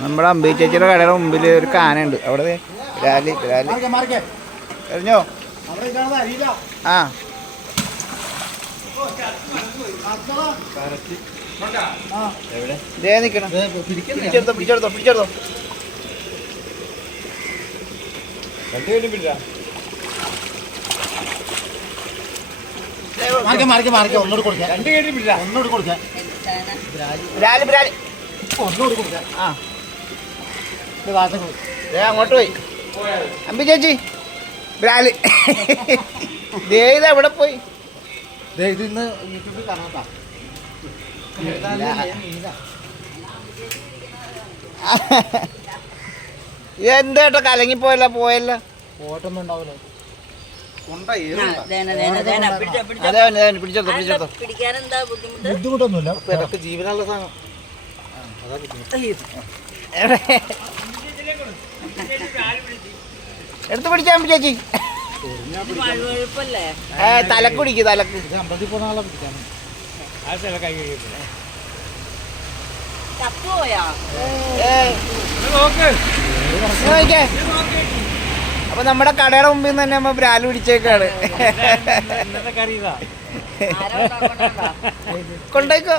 നമ്മുടെ അമ്പി ചേച്ചിയുടെ കടയുടെ മുമ്പിൽ ഒരു കാനുണ്ട് അവിടെ രാലി രാലി എറിഞ്ഞോ ആ ആ. ദേ നിക്കണം. ദേ, പിടിക്കല്ലേ? പിടിച്ചെടുത്തോ പിടിച്ചെടുത്തോ പിടിച്ചെടുത്തോ. മാറിക്കേ മാറിക്കേ മാറിക്കേ. ഒന്നുകൂടി കൊടുക്കാം. ഒന്നോട് കൊടുക്കാം. ആ കൊടുക്കാം. അങ്ങോട്ട് പോയി. അമ്പി ചേച്ചി ബ്രാലി. ദേ ഇത് എവിടെ പോയി? ദേ ഇത് ഇന്ന് യൂട്യൂബിൽ കാണാത്താ എന്തേട്ടോ കലങ്ങിപ്പോയല്ല പോയല്ല? പോട്ടൊന്നും ഉണ്ടാവില്ല. ബുദ്ധിമുട്ടൊന്നുമില്ല ദേന, സാധനം പിടിച്ചോ, പിടിച്ചോ. അതെ ബുദ്ധിമുട്ട് ബുദ്ധിമുട്ടൊന്നുമില്ല ഇതൊക്കെ ജീവനുള്ള സാധനം അയ്യോ. എടുത്ത് പിടിച്ചാ ചേച്ചി? ഏ തലക്ക് പിടിക്കും തലക്ക്. അമ്പലത്തിൽ പോകുന്ന ആളെ. അപ്പൊ നമ്മുടെ കടയുടെ മുമ്പിൽ നിന്ന് തന്നെ നമ്മ ബ്രാൽ പിടിച്ചേക്കാണ്. ആരോ ചേച്ചി കൊണ്ടേക്കോ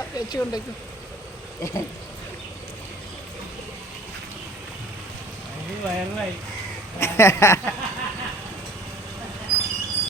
ചേച്ചി കൊണ്ടേക്കോ